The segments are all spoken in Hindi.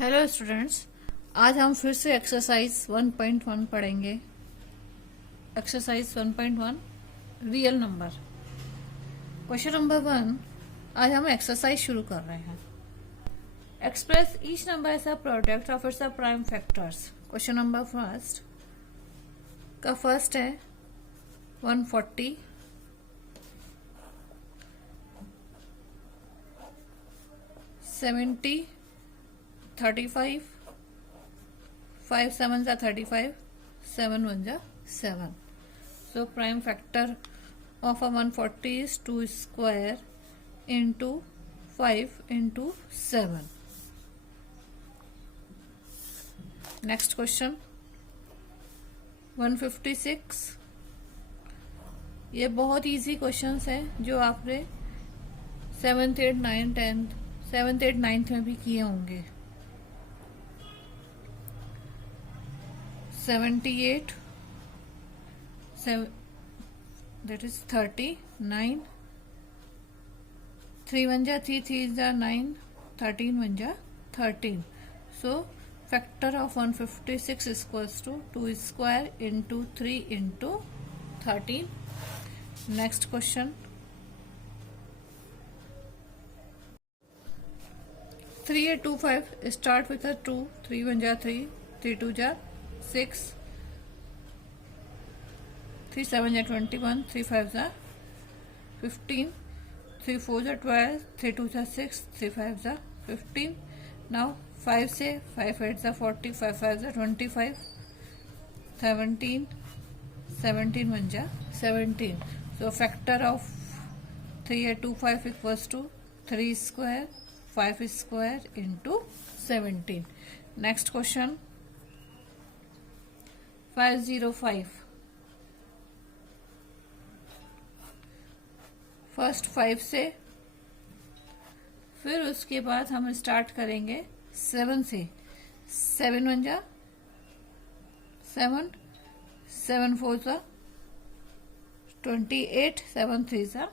हेलो स्टूडेंट्स, आज हम फिर से एक्सरसाइज 1.1 पढ़ेंगे। Exercise 1.1 real number. Question number 1। आज हम एक्सरसाइज शुरू कर रहे हैं। Express each number as a product of its prime factors. Question number first का फर्स्ट है 140, 70, 35, 5 7 जा 35, 7 1 जा 7. So prime factor of a 140 is 2 square into 5 into 7. Next question 156. ये बहुत इजी क्वेश्चंस है जो आपने 7th 8th 9th 10th 7th 8th 9th में भी किए होंगे। 78, that is 39, 3 1 जा 3, 3 जा 9, 13 1 जा 13. So factor of 156 is equals to 2 square into 3 into 13. Next question 3825. Start with a 2, 3 1 जा 3, 3 2 जा 6, 3 7 जा 21, 3 5 जा 15, 3 4 जा 12, 3 2 जा 6, 3 5 जा 15. Now 5 से 5 8 जा 40, 5 5 जा 25, 17, 17 1 जा 17. So factor of 3825 equals to 3 square 5 square into 17. Next question 505. First 5 से, फिर उसके बाद हम स्टार्ट करेंगे 7 से। 7 1 जा 7, 7 4 जा 28, 7 3 जा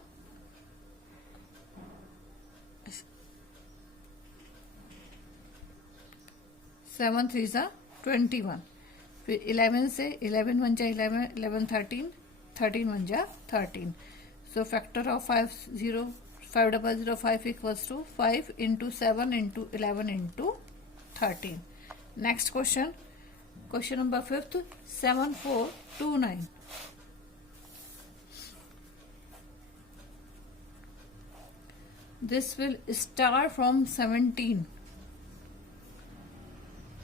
7 3 जा 21. फिर 11 से 11 1 जा 11, 11 13, 13 1 जा 13. So factor of 5005 equals to 5 into 7 into 11 into 13. Next question, question number 5th 7429. This will start from 17.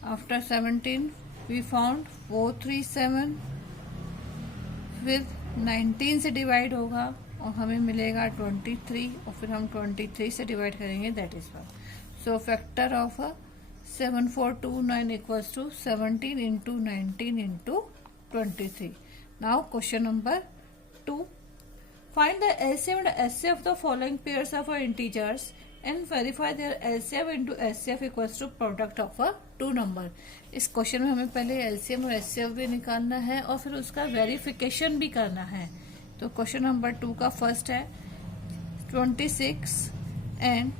After 17 we found 437 with 19 से डिवाइड होगा और हमें मिलेगा 23 और फिर हम 23 से डिवाइड करेंगे, that is 1. So factor of 7429 equals to 17 into 19 into 23. Now question number 2. Find the LCM and HCF of the following pairs of integers and verify their LCM into HCF equals to product of 2 number. इस क्वेश्चन में हमें पहले एलसीएम और एचसीएफ भी निकालना है और फिर उसका वेरिफिकेशन भी करना है. तो क्वेश्चन नंबर 2 का फर्स्ट है 26 एंड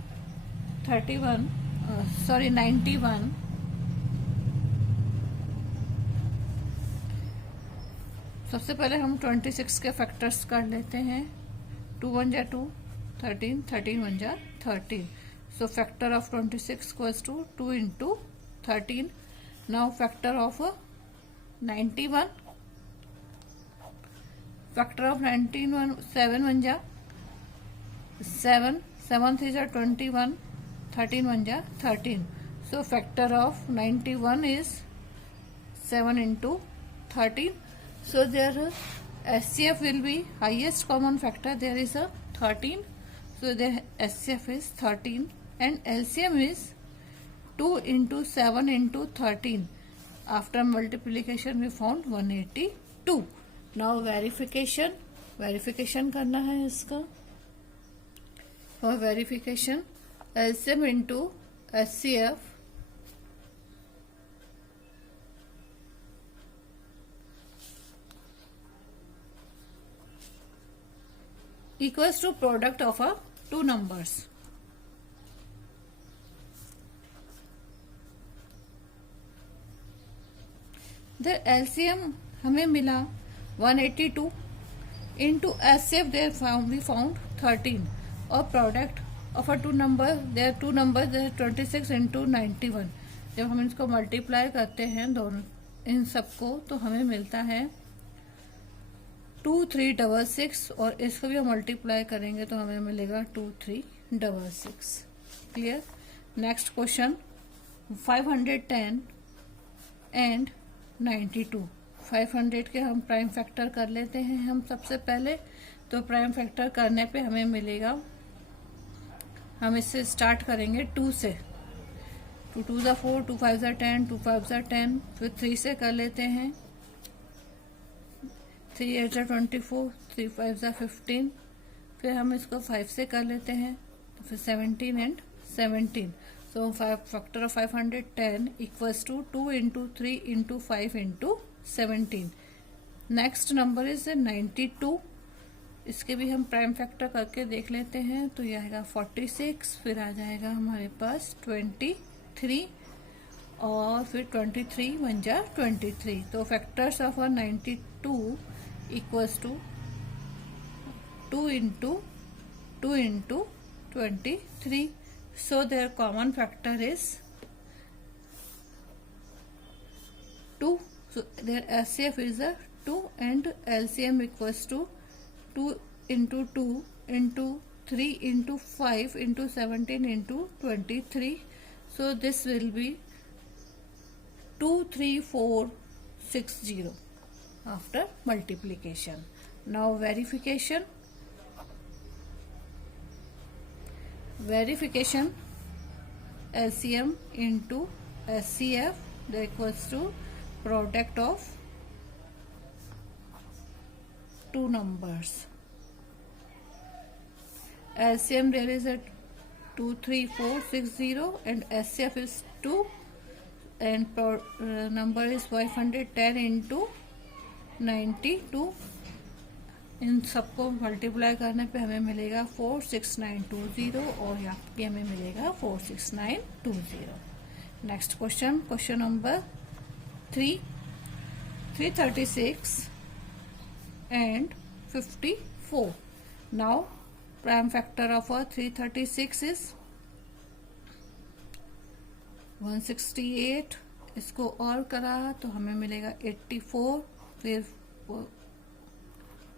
91. सबसे पहले हम 26 के फैक्टर्स कर लेते हैं. 2 1 जा 2, 13, 13 1 जा 13. So factor of 26 equals to 2 into 13. Now factor of 91. Factor of 19 7 1 जा 7, 7 3 जा 21, 13 1 जा 13. So factor of 91 is 7 into 13. So their SCF will be highest common factor. There is a 13. So the SCF is 13 and LCM is 2 into 7 into 13. After multiplication we found 182. Now verification करना है इसका. For verification LCM into SCF equals to product of 2 numbers. Their LCM हमें मिला 182 into HCF we found 13 और product of a two number their two number their 26 into 91। जब हम इसको मल्टीप्लाई करते हैं दोनों इन सबको तो हमें मिलता है 2366 और इसको भी हम मल्टीप्लाई करेंगे तो हमें मिलेगा 2366। क्लियर। Next question 510 and 92। 500 के हम प्राइम फैक्टर कर लेते हैं हम सबसे पहले। तो प्राइम फैक्टर करने पे हमें मिलेगा, हम इससे स्टार्ट करेंगे 2 से। 2 2 ज़ा 4, 2 5 ज़ा 10, 2 5 ज़ा 10, फिर 3 से कर लेते हैं, 3 8 ज़ा 24, 3 5 ज़ा 15, फिर हम इसको 5 से कर लेते हैं तो फिर 17 and 17। So factor of 510 equals to 2 into 3 into 5 into 17। Next number is 92। इसके भी हम प्राइम फैक्टर करके देख लेते हैं तो यह आएगा 46, फिर आ जाएगा हमारे पास 23 और फिर 23 बन जा 23। तो factors of 92 equals to 2 into 23। So their common factor is 2। So their HCF is a 2 and LCM equals to 2 into 2 into 3 into 5 into 17 into 23. So this will be 23460 after multiplication. Now verification. LCM into HCF that equals to product of two numbers. LCM there is a 23460 and HCF is 2 and number is 510 into 92। इन सबको मल्टीप्लाई करने पे हमें मिलेगा 46920 और यहाँ पे हमें मिलेगा 46920। Next question number 336 and 54। Now prime factor of 336 is 168। इसको और करा तो हमें मिलेगा 84, फिर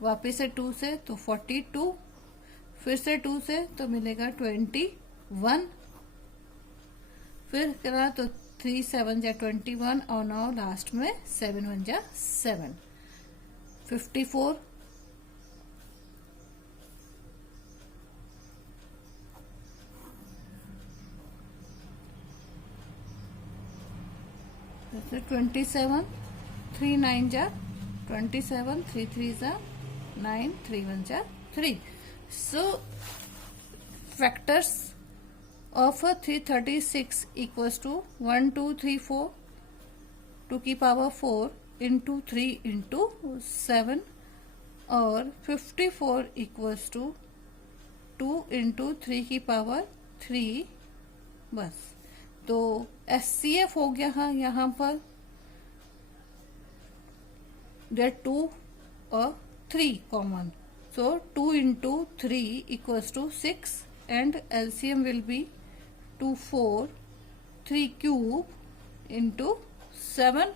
वापस से 2 से तो 42, फिर से 2 से तो मिलेगा 21, फिर करा तो 3 7 जा 21 और नाउ लास्ट में 7 1 जा 7। 54 27, 3 9 जा 27, 3 3 जा 9, 3 1 जा 3। So factors of 336 equals to 1 2 3 4 2 की पावर 4 into 3 into 7 और 54 equals to 2 into 3 की पावर 3। बस तो HCF हो गया यहाँ पर there 2 और 3 common, so 2 into 3 equals to 6 and LCM will be 2 4 3 cube into 7।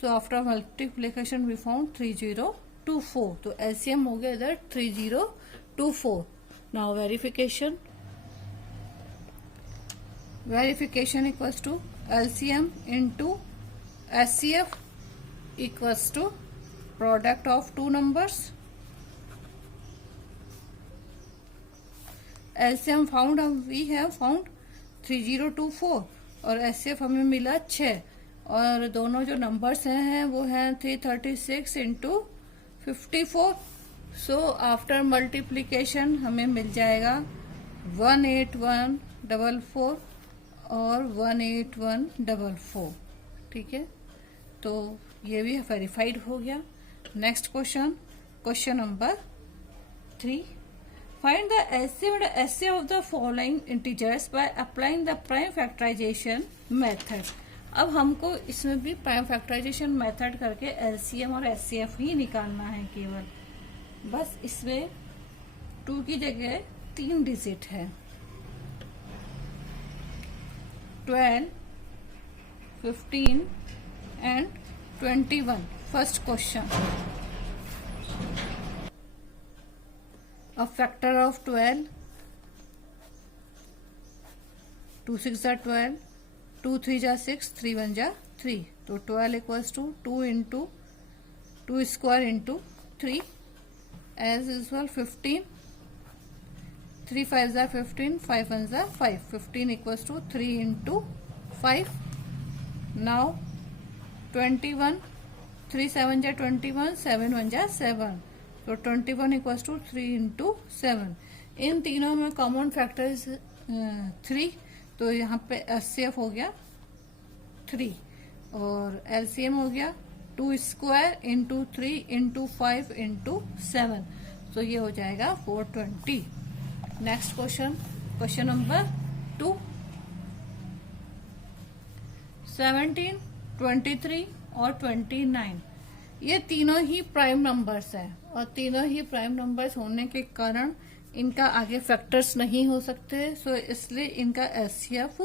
so after multiplication we found 3024। तो LCM हो गया इधर 3024। now verification equals to LCM into HCF equals to product of two numbers। LCM found we have found 3024 और HCF हमें मिला 6 और दोनों जो नंबर्स हैं वो हैं 336 into 54। सो आफ्टर मल्टीप्लीकेशन हमें मिल जाएगा 18144 और 18144। ठीक है, तो ये भी वेरीफाइड हो गया। Next question number 3। Find the LCM and HCF of the following integers by applying the prime factorization method। अब हमको इसमें भी प्राइम फैक्टराइजेशन मेथड करके एलसीएम और एचसीएफ ही निकालना है केवल। बस इसमें 2 की जगह 3 डिजिट है, 12, 15 and 21। First question, a factor of 12, 2 6 जा 12, 2 3 जा 6, 3 1 जा 3, तो 12 equals to 2 into 2 square into 3 as usual 15, 3 5 जा 15, 5 1 जा 5, 15 इक्वल्स टू 3 इंटू 5। नाउ 21, 3 7 जा 21, 7 1 जा 7, तो 21 इक्वल्स टू 3 इंटू 7। इन तीनों में कॉमन फैक्टर 3, तो यहाँ पे एचसीएफ हो गया 3 और एलसीएम हो गया 2 स्क्वायर इंटू 3 इंटू 5 इंटू 7, तो ये हो जाएगा 420। नेक्स्ट क्वेश्चन, क्वेश्चन नंबर 2, 17, 23 और 29 ये तीनों ही प्राइम नंबर्स हैं, और तीनों ही प्राइम नंबर्स होने के कारण इनका आगे फैक्टर्स नहीं हो सकते, सो इसलिए इनका एचसीएफ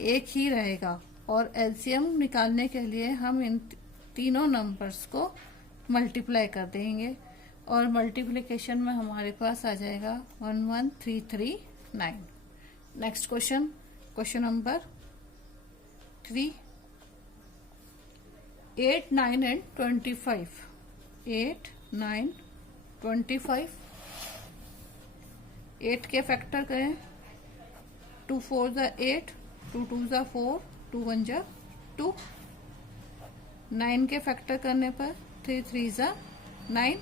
एक ही रहेगा। और एलसीएम निकालने के लिए हम इन तीनों नंबर्स को मल्टीप्लाई कर देंगे, और मल्टीप्लिकेशन में हमारे पास आ जाएगा 11339। Next question, question number 3, 8 9 and 25, 8 9 25, 8 के फैक्टर करें, 2 4 जा 8, 2 2 जा 4, 2 1 जा 2, 9 के फैक्टर करने पर 3 3 जा 9,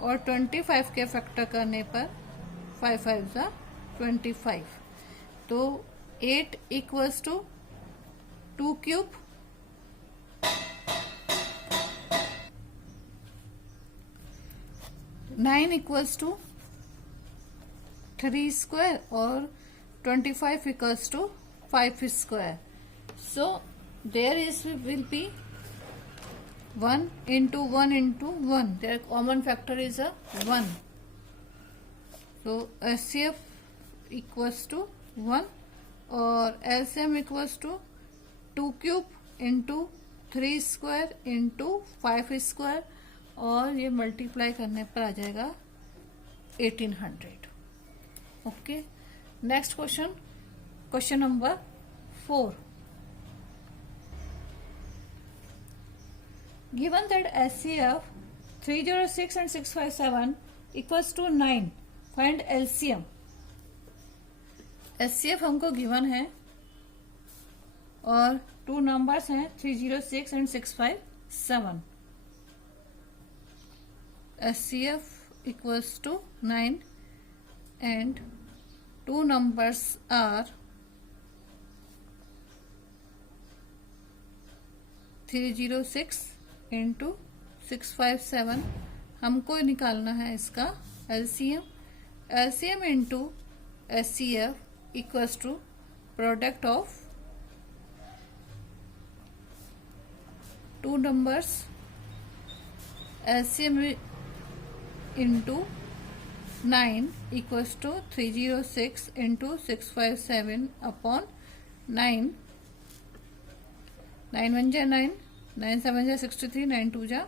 और 25 के फैक्टर करने पर 5 5 जा 25, तो 8 equals to 2 cube, 9 equals to 3 square, और 25 equals to 5 square. So there is will be 1 into 1 into 1, their common factor is a 1, so HCF equals to 1 और LCM equals to 2 cube into 3 square into 5 square, और ये मल्टीप्लाई करने पर आ जाएगा 1800। Okay, next question, question number 4, given that HCF 306 and 657 equals to 9, find LCM। HCF हमको गिवन है और 2 नंबर्स हैं 306 and 657। HCF equals to 9 and 2 numbers are 306 into 657। हमको निकालना है इसका LCM. LCM into HCF equals to product of 2 numbers, LCM into 9 equals to 306 into 657 upon 9, 9 1 जा 9, 9 7 जा 63, 9 2 जा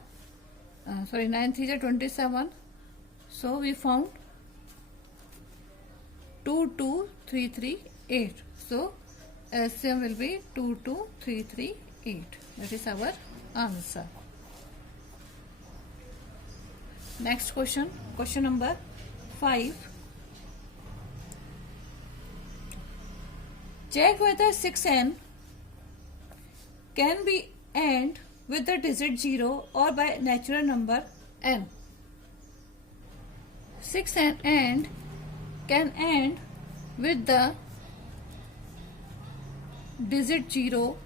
9 3 जा 27, so we found 22338, so LCM will be 22338, that is our answer. Next question, question number 5, check whether 6n can be end with the digit 0 or by natural number n. 6 and can end with the digit 0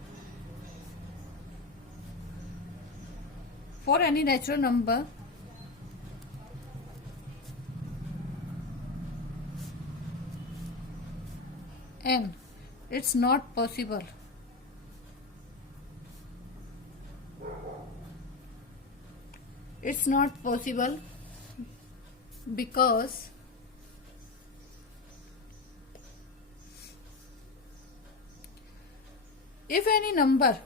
for any natural number n. It's not possible. it's not possible because if any number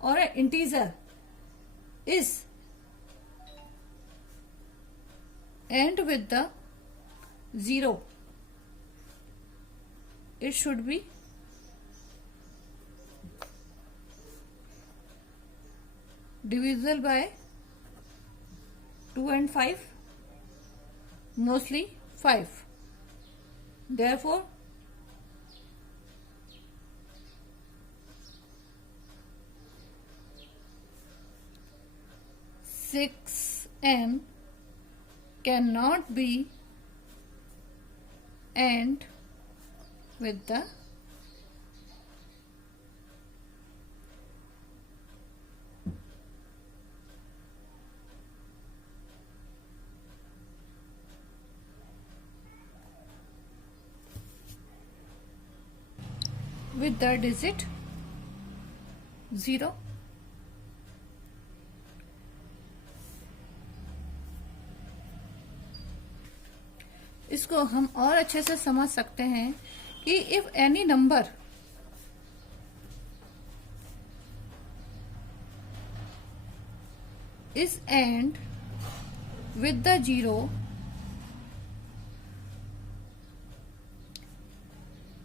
or an integer is end with the 0, it should be divisible by 2 and 5, mostly 5. Therefore, six n cannot be end with the digit 0. इसको हम और अच्छे से समझ सकते हैं कि if any number is and with the 0,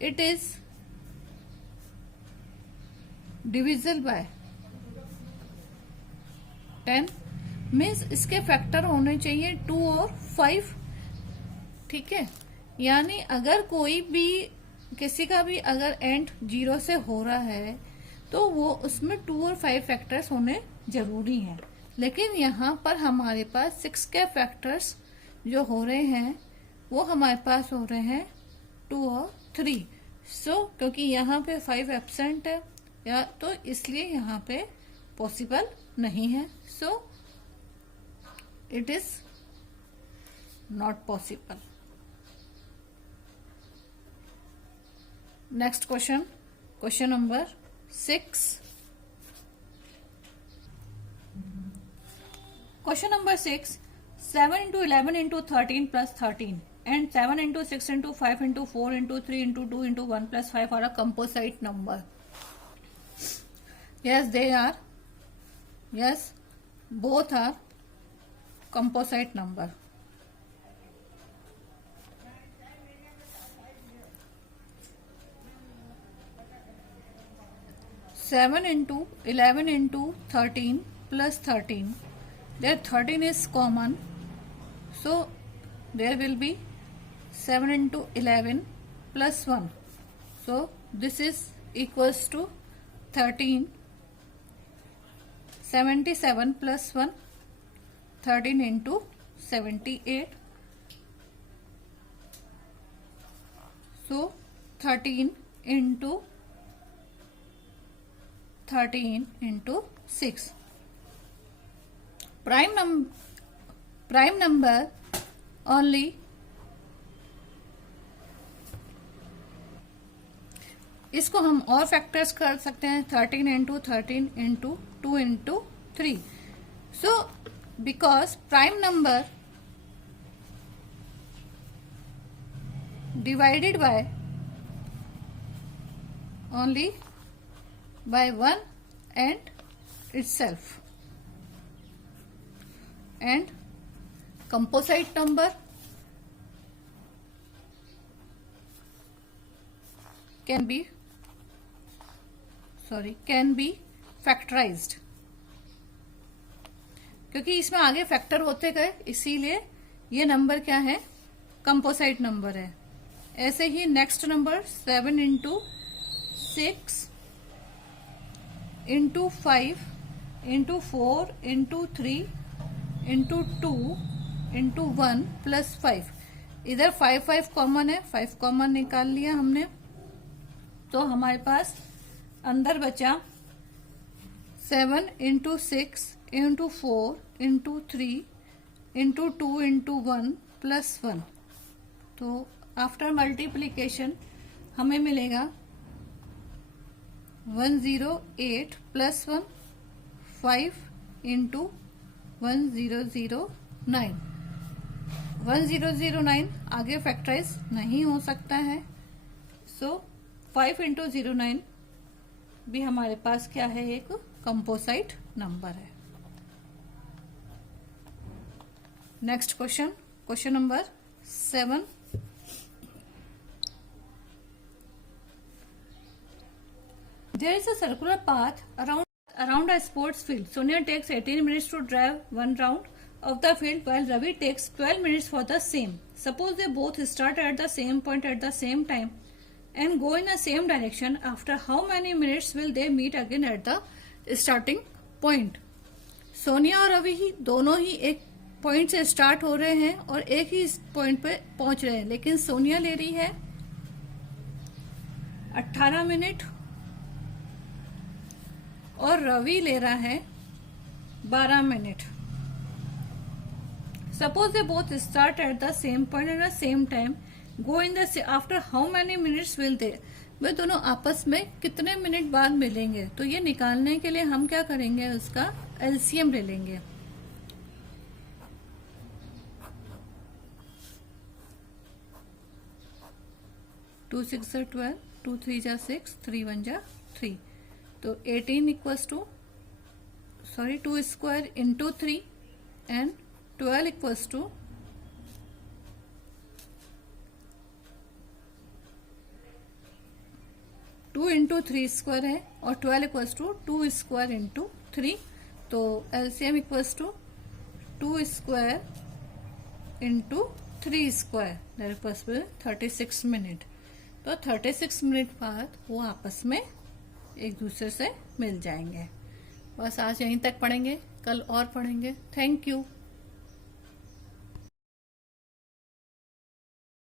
it is divisible by 10. Means इसके फैक्टर होने चाहिए 2 और 5. ठीक है, यानी अगर कोई भी किसी का भी अगर एंड 0 से हो रहा है तो वो उसमें 2 और 5 फैक्टर्स होने जरूरी हैं. लेकिन यहाँ पर हमारे पास 6 के फैक्टर्स जो हो रहे हैं वो हमारे पास हो रहे हैं 2 और 3. क्योंकि यहाँ पे 5 एब्सेंट है या तो इसलिए यहाँ पे पॉसिबल नहीं है. It is not possible. Next question number 6. Question number 6. 7 into 11 into 13 plus 13 and 7 into 6 into 5 into 4 into 3 into 2 into 1 plus 5 are a composite number. Yes, they are. Yes, both are composite number. 7 into 11 into 13 plus 13. There 13 is common, so there will be 7 into 11 plus 1. So this is equals to 13. 77 plus 1, 13 into 78. So 13 into 6. Prime number only इसको हम और फैक्टर्स कर सकते हैं 13 into 13 into 2 into 3. So because prime number divided by only by 1 and itself, and composite number can be factorized. क्योंकि इसमें आगे फैक्टर होते गए इसीलिए ये नंबर क्या है, कंपोजिट नंबर है. ऐसे ही next number 7 into 6 into 5 into 4 into 3 into 2 into 1 plus 5. इधर 5 कॉमन है, 5 कॉमन निकाल लिया हमने, तो हमारे पास अंदर बचा 7 into 6 into 4 into 3 into 2 into 1 plus 1. तो आफ्टर मल्टीप्लीकेशन हमें मिलेगा 108 प्लस 1 5 इंटू 1009। 1009 आगे फैक्टराइज नहीं हो सकता है, सो 5 इंटू 09 भी हमारे पास क्या है, एक कंपोजिट नंबर है। Next question, question number 7। There is a circular path around a sports field. Sonia takes 18 minutes to drive one round of the field, while Ravi takes 12 minutes for the same. Suppose they both start at the same point at the same time and go in the same direction. After how many minutes will they meet again at the starting point? Sonia और रवि ही दोनों ही एक पॉइंट से स्टार्ट हो रहे हैं और एक ही पॉइंट पे पहुंच रहे हैं, लेकिन सोनिया ले रही है 18 मिनट और रवि ले रहा है 12 मिनट। Suppose they both start at the same point at the same time, go in the after how many minutes will they, वे दोनों आपस में कितने मिनट बाद मिलेंगे। तो ये निकालने के लिए हम क्या करेंगे, उसका एलसीएम ले लेंगे। टू 6 जा 12, 2 3 जा 6, 3 1 जा 3, तो 18 equals to 2 square into 3 and 12 equals to 2 into 3 square है और 12 इक्वल्स टू 2 स्क्वायर इंटू 3, तो LCM equals to 2 square into 3 square, that equals to 36 minute. तो 36 मिनट बाद वो आपस में एक दूसरे से मिल जाएंगे। बस आज यहीं तक पढ़ेंगे, कल और पढ़ेंगे। Thank you.